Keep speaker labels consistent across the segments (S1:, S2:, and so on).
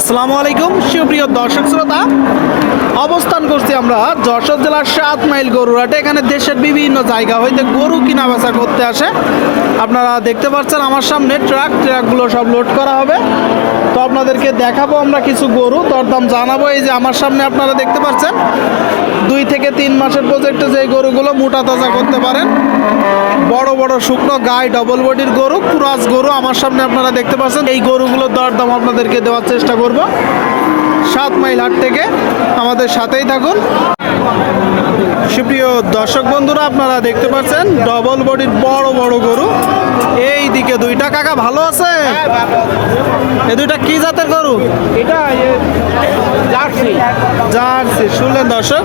S1: আসসালামু আলাইকুম, সুপ্রিয় দর্শক শ্রোতা। অবস্থান করছি আমরা যশোর জেলার সাত মাইল গরুরাটে এখানে দেশের বিভিন্ন জায়গা হইতে গরু কিনা বেচা করতে আসে। আপনারা দেখতে পাচ্ছেন আমার সামনে ট্রাক, ট্রাকগুলো সব লোড করা হবে। তো আপনাদেরকে দেখাবো আমরা কিছু গরু। দরদাম জানাব। এই যে আমার সামনে আপনারা দেখতে পাচ্ছেন, দুই থেকে তিন মাসের প্রজেক্টে যে গরুগুলো মোটা তাজা করতে পারেন, বড় বড় শুকনো গায়ে ডবল বডির গরু, কুরাস গরু আমার সামনে আপনারা দেখতে পাচ্ছেন। এই গরুগুলোর দরদাম আপনাদেরকে দেওয়ার চেষ্টা করব। সাত মাইল হাট থেকে আমাদের সাথেই থাকুন। সুপ্রিয় দর্শক বন্ধুরা আপনারা দেখতে পাচ্ছেন ডবল বডির বড় বড় গরু। এই দিকে দুইটা কাকা ভালো আছে? এই দুইটা কি জাতের গরু?
S2: এটা জার্সি।
S1: জার্সি শুনলেন দর্শক?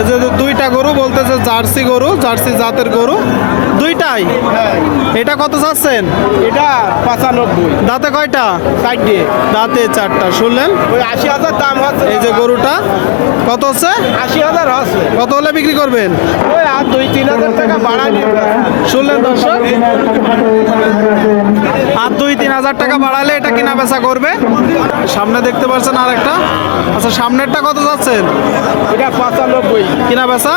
S1: এই যে দুইটা গরু বলতেছে জার্সি গরু জার্সি জাতের গরু। দুইটাই? এটা কত চাচ্ছেন?
S2: এটা পঁচানব্বই।
S1: দাঁতে কয়টা?
S2: চারটে।
S1: দাঁতে চারটা। শুনলেন?
S2: ওই আশি হাজার দাম হচ্ছে
S1: এই যে গরুটা কত হচ্ছে?
S2: আশি হাজার হচ্ছে
S1: কত হলে বিক্রি করবেন?
S2: ওই আর দুই তিন হাজার টাকা বাড়াই
S1: শুনলেন দর্শক? আর দুই তিন হাজার টাকা বাড়ালে এটা কিনা বেচা করবে। সামনে দেখতে পাচ্ছেন আর একটা আচ্ছা সামনেরটা কত যাচ্ছেন
S2: এটা পঁচানব্বই।
S1: কিনা বেচা?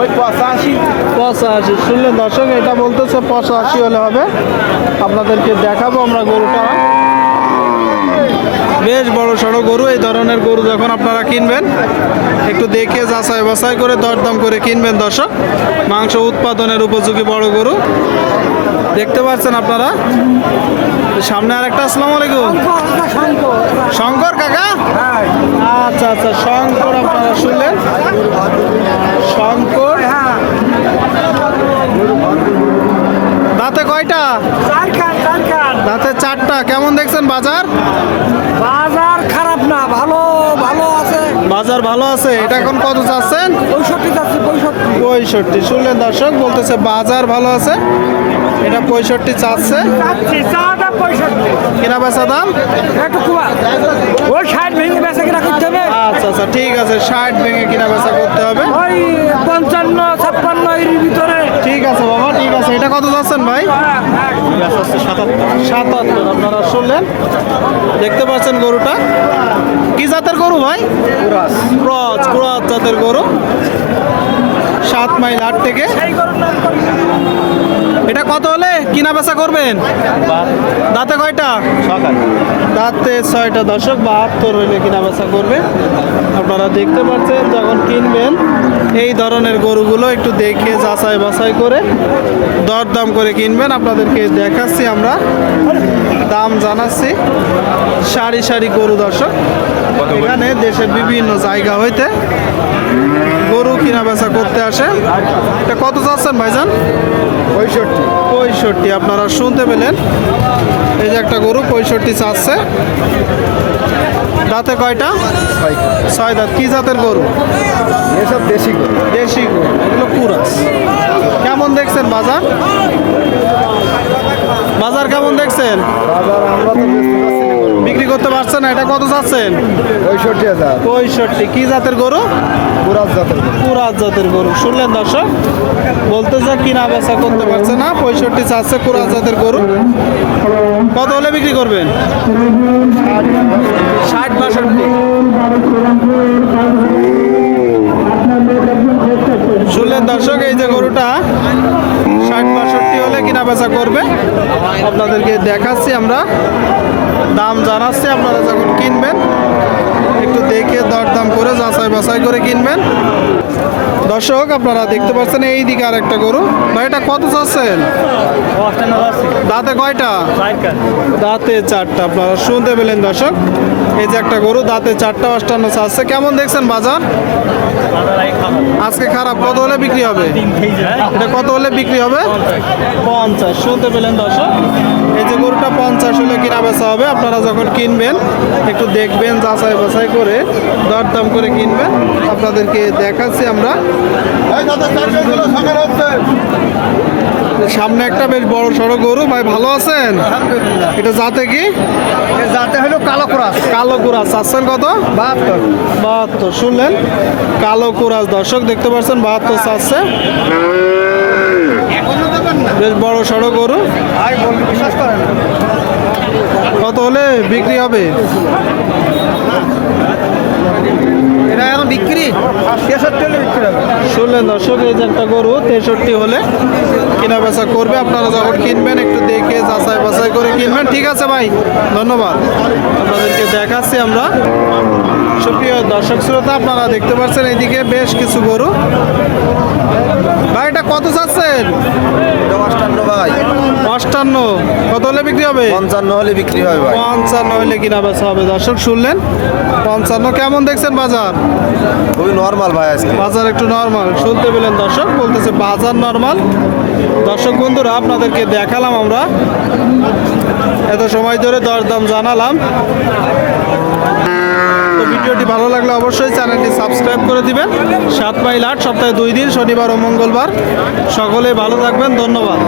S2: ওই পঁচাশি।
S1: পঁচাশি। শুনলেন দর্শক এটা বলতেছে পঁচাশি হলে হবে। আপনাদেরকে দেখাবো আমরা গরুটা। বেশ বড় সড়ো গরু এই ধরনের গরু যখন আপনারা কিনবেন একটু দেখে যাচাই বাছাই করে দরদাম করে কিনবেন দর্শক। মাংস উৎপাদনের উপযোগী বড় গরু। দেখতে পাচ্ছেন আপনারা? সামনে আর একটা আসসালামু আলাইকুম। শঙ্কর কাকা? আচ্ছা আচ্ছা শঙ্কর আপনারা শুনলেন শঙ্কর দাঁতে কয়টা দাঁতে চারটা কেমন দেখছেন বাজার
S3: বাজার খারাপ না ভালো ভালো আছে
S1: বাজার ভালো আছে? এটা এখন কত চাচ্ছেন?
S3: পঁয়ষট্টি
S1: শুনলেন দর্শক বলতেছে বাজার ভালো আছে? এটা পঁয়ষট্টি চাচ্ছে। কেনা বেচা দাম?
S3: ওই ষাট ভেঙে বেচা কিনা করতে হবে।
S1: আচ্ছা আচ্ছা ঠিক আছে ষাট ভেঙে কিনা বেচা করতে হবে।
S3: ওই পঞ্চান্ন ছাপ্পান্ন এর ভিতরে।
S1: ঠিক আছে বাবা ঠিক আছে। এটা কত যাচ্ছেন ভাই? সাতাত্তর। আপনারা শুনলেন? দেখতে পাচ্ছেন গরুটা। কি জাতের গরু ভাই? ক্রস। ক্রস জাতের গরু। সাত মাইল আট থেকে। এটা কত হলে? কিনা বেচা করবেন? দাঁতে কয়টা? দাঁতে ছয়টা। দশক বাহাত্তর হইলে কিনা বেচা করবেন। আপনারা দেখতে পাচ্ছেন যখন কিনবেন এই ধরনের গরুগুলো একটু দেখে যাচাই বাছাই করে দরদাম করে কিনবেন। আপনাদেরকে দেখাচ্ছি আমরা। দাম জানাচ্ছি। সারি সারি গরু দর্শক। এখানে দেশের বিভিন্ন জায়গা হইতে গরু কিনা বেচা করতে আসে। এটা কত চাচ্ছেন ভাইজান?
S2: পঁয়ষট্টি।
S1: পঁয়ষট্টি। আপনারা শুনতে পেলেন। এই যে একটা গরু পঁয়ষট্টি চাচ্ছে। দাঁতে কয়টা? ছয় দাঁত। কি জাতের গরু?
S2: এসব দেশি গরু।
S1: দেশি গরু। এগুলো কুরাস। কেমন দেখছেন বাজার? বাজার কেমন দেখছেন। বিক্রি করতে পারছেন না। এটা কত চাচ্ছেন
S2: পঁয়ষট্টি হাজার।
S1: পঁয়ষট্টি। কি জাতের গরু?
S2: পুরাত জাতের গরু।
S1: কুরাস জাতের গরু। শুনলেন দর্শক? বলতে যা কিনা বেচা করতে পারছে না পঁয়ষট্টি চাচ্ছে কুরাস জাতের গরু। কত হলে বিক্রি করবেন? ষাট বাষট্টি। শুনলেন দর্শক এই যে গরুটা ষাট বাষট্টি হলে কিনা বেচা করবে। আপনাদেরকে দেখাচ্ছি আমরা দাম জানাচ্ছি আপনারা যখন কিনবেন একটু দেখে দরদাম করে যাচাই বাছাই করে কিনবেন। দর্শক, আপনারা দেখতে পাচ্ছেন এই দিকে আর একটা গরু। ভাই, এটা কত চাচ্ছেন? দাঁতে কয়টা? দাঁতে চারটা, আপনারা শুনতে পেলেন দর্শক। এই যে একটা গরু, দাঁতে চারটা, অষ্টান্ন চাচ্ছে। কেমন দেখছেন বাজার? আজকে খারাপ কত হলে বিক্রি হবে? এটা কত হলে বিক্রি হবে? পঞ্চাশ শুনতে পেলেন দর্শক? এই যে গরুটা পঞ্চাশ হলে কিনা বেচা হবে আপনারা যখন কিনবেন একটু দেখবেন যাচাই বাছাই করে দর দরদাম করে কিনবেন। আপনাদেরকে দেখাচ্ছি আমরা। সামনে একটা বেশ বড় সড়ো গরু। ভাই ভালো আছেন? এটা যাতে কি?
S2: জাতে হলো কালো ক্রাস।
S1: কালো কুরাস। চাচ্ছেন কত?
S2: বাহাত্তর।
S1: বাহাত্তর। শুনলেন? কালো কুরাস। দর্শক দেখতে পাচ্ছেন বাহাত্তর চাচ্ছে। বেশ বড় সড়ো গরু।
S2: বিশ্বাস করেন
S1: বিক্রি হবে?
S2: এটা এখন বিক্রি? তেষট্টি হলে বিক্রি হবে।
S1: শুনলেন দর্শক এই একটা গরু, তেষট্টি হলে কেনা বেচা করবে। আপনারা যখন কিনবেন, একটু দেখে যাচাই বাছাই করে কিনবেন। ঠিক আছে ভাই, ধন্যবাদ। আপনাদেরকে দেখাচ্ছি আমরা। সুপ্রিয় দর্শক শ্রোতা, আপনারা দেখতে পাচ্ছেন এইদিকে বেশ কিছু গরু ভাই এটা কত চাচ্ছেন
S2: এটা অষ্টান্ন ভাই
S1: অষ্টান্ন কত হলে বিক্রি হবে?
S2: পঞ্চান্ন হলে বিক্রি হয় ভাই।
S1: পঞ্চান্ন হলে কিনা বেচা হবে। দর্শক শুনলেন? পঞ্চান্ন কেমন দেখছেন বাজার?
S2: খুবই নর্মাল ভাই আজকে।
S1: বাজার একটু নর্মাল শুনতে পেলেন দর্শক বলতেছে বাজার নর্মাল দর্শক বন্ধুরা আপনাদেরকে দেখালাম আমরা। এত সময় ধরে দরদাম জানালাম। ভিডিওটি ভালো লাগলে অবশ্যই চ্যানেলটি সাবস্ক্রাইব করে দিবেন। সাত মাইল আট সপ্তাহে দুই দিন শনিবার ও মঙ্গলবার। সকলে ভালো থাকবেন। ধন্যবাদ।